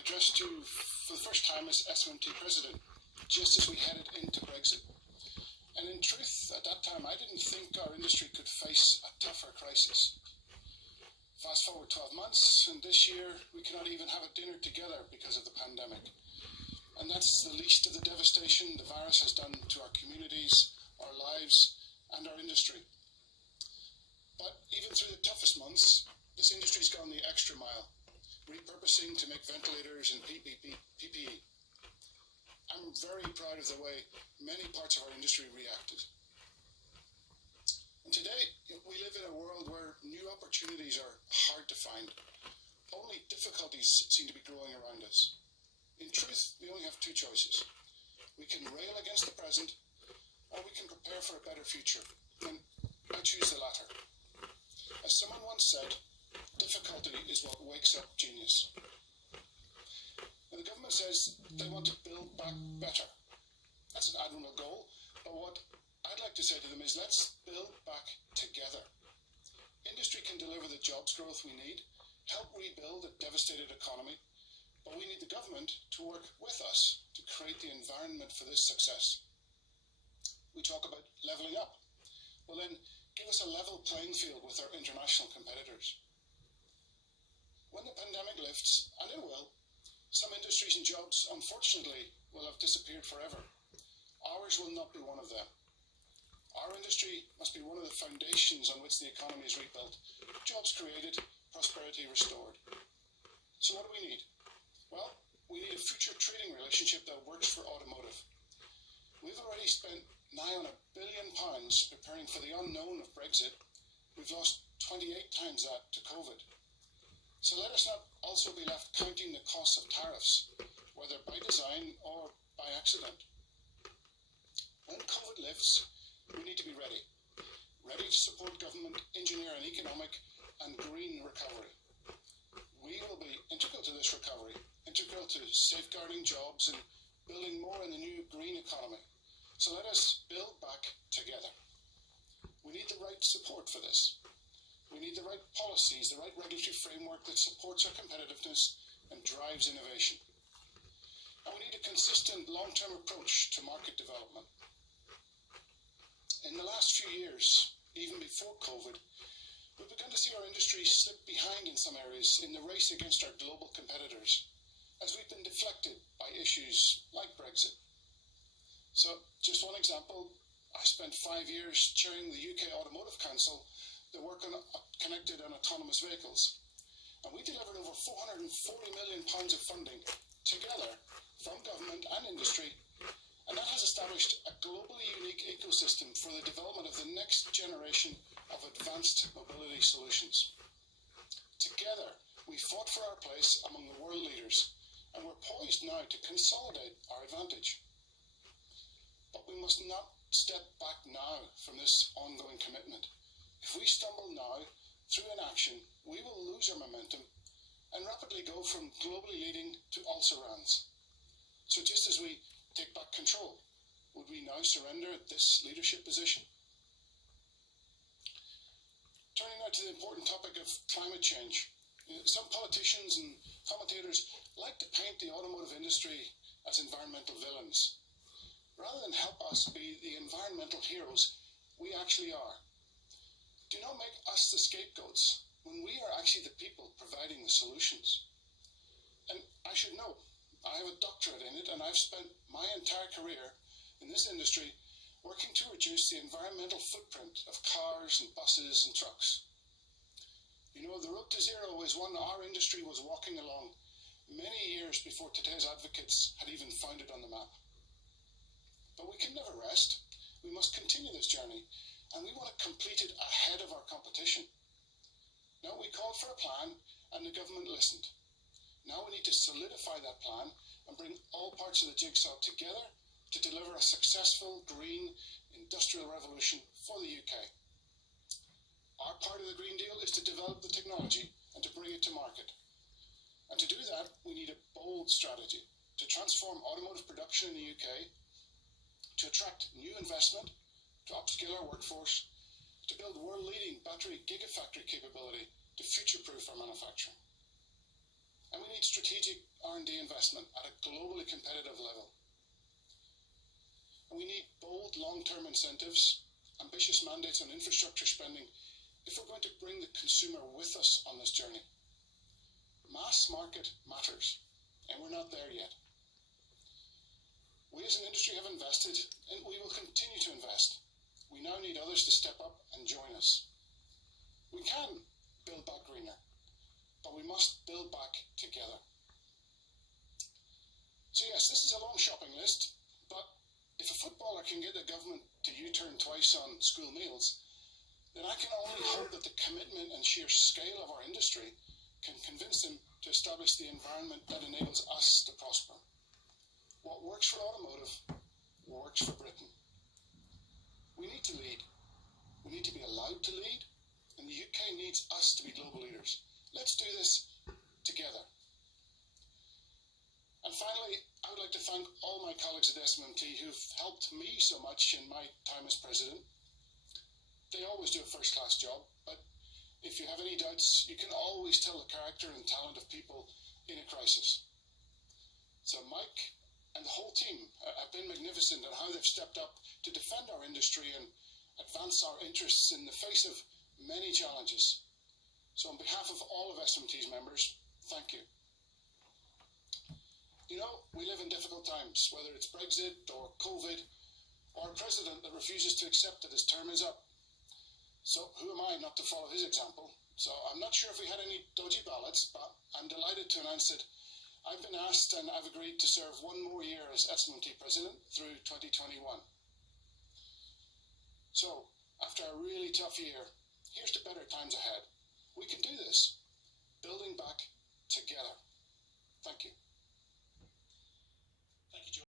addressed you for the first time as Smmt President, just as we headed into Brexit. And in truth, at that time, I didn't think our industry could face a tougher crisis. Fast forward 12 months, and this year we cannot even have a dinner together because of the pandemic. And that's the least of the devastation the virus has done to our communities, our lives, and our industry. But even through the toughest months, this industry's gone the extra mile, repurposing to make ventilators and PPE. I'm very proud of the way many parts of our industry reacted. And today, we live in a world where new opportunities are hard to find. Only difficulties seem to be growing around us. In truth, we only have two choices. We can rail against the present, or we can prepare for a better future. And I choose the latter. As someone once said, difficulty is what wakes up genius. Now, the government says they want to build back better. That's an admirable goal, but what I'd like to say to them is let's build back together. Industry can deliver the jobs growth we need, help rebuild a devastated economy, but we need the government to work with us to create the environment for this success. We talk about levelling up. Well then, give us a level playing field with our international competitors. When the pandemic lifts, and it will, some industries and jobs, unfortunately, will have disappeared forever. Ours will not be one of them. Our industry must be one of the foundations on which the economy is rebuilt, jobs created, prosperity restored. So what do we need? Well, we need a future trading relationship that works for automotive. We've already spent nigh on £1 billion preparing for the unknown of Brexit. We've lost 28 times that to COVID. So let us not also be left counting the costs of tariffs, whether by design or by accident. When COVID lifts, we need to be ready. Ready to support government, engineer an economic and green recovery. We will be integral to this recovery, integral to safeguarding jobs and building more in the new green economy. So let us build back together. We need the right support for this. We need the right policies, the right regulatory framework that supports our competitiveness and drives innovation. And we need a consistent long-term approach to market development. In the last few years, even before COVID, we've begun to see our industry slip behind in some areas in the race against our global competitors, as we've been deflected by issues like Brexit. So, just one example, I spent 5 years chairing the UK Automotive Council, the work on connected and autonomous vehicles. And we delivered over £440 million of funding together from government and industry, and that has established a globally unique ecosystem for the development of the next generation of advanced mobility solutions. Together, we fought for our place among the world leaders, and we're poised now to consolidate our advantage. But we must not step back now from this ongoing commitment. If we stumble now through inaction, we will lose our momentum and rapidly go from globally leading to also-rans. So just as we take back control, would we now surrender this leadership position? Turning now to the important topic of climate change. Some politicians and commentators like to paint the automotive industry as environmental villains. Rather than help us be the environmental heroes we actually are. Do not make us the scapegoats when we are actually the people providing the solutions. And I should know, I have a doctorate in it, and I've spent my entire career in this industry working to reduce the environmental footprint of cars and buses and trucks. You know, the road to zero is one our industry was walking along many years before today's advocates had even found it on the map. But we can never rest. We must continue this journey. And we want to complete it ahead of our competition. Now, we called for a plan, and the government listened. Now we need to solidify that plan and bring all parts of the jigsaw together to deliver a successful green industrial revolution for the UK. Our part of the Green Deal is to develop the technology and to bring it to market. And to do that, we need a bold strategy to transform automotive production in the UK, to attract new investment, to upskill our workforce, to build world-leading battery gigafactory capability to future-proof our manufacturing. And we need strategic R&D investment at a globally competitive level. And we need bold long-term incentives, ambitious mandates on infrastructure spending if we're going to bring the consumer with us on this journey. Mass market matters, and we're not there yet. We as an industry have invested, and we will continue to invest. We now need others to step up and join us. We can build back greener, but we must build back together. So yes, this is a long shopping list, but if a footballer can get the government to U-turn twice on school meals, then I can only hope that the commitment and sheer scale of our industry can convince them to establish the environment that enables us to prosper. What works for automotive works for Britain. We need to lead. We need to be allowed to lead, and the UK needs us to be global leaders. Let's do this together. And finally, I would like to thank all my colleagues at Smmt who've helped me so much in my time as president. They always do a first-class job, but if you have any doubts, you can always tell the character and talent of people in a crisis. So Mike and the whole team have been magnificent in how they've stepped up to defend our industry and advance our interests in the face of many challenges. So on behalf of all of SMT's members, thank you. You know, we live in difficult times, whether it's Brexit or COVID, or a president that refuses to accept that his term is up. So who am I not to follow his example? So I'm not sure if we had any dodgy ballots, but I'm delighted to announce that I've been asked and I've agreed to serve one more year as SMT president through 2021. So, after a really tough year, here's to better times ahead. We can do this, building back together.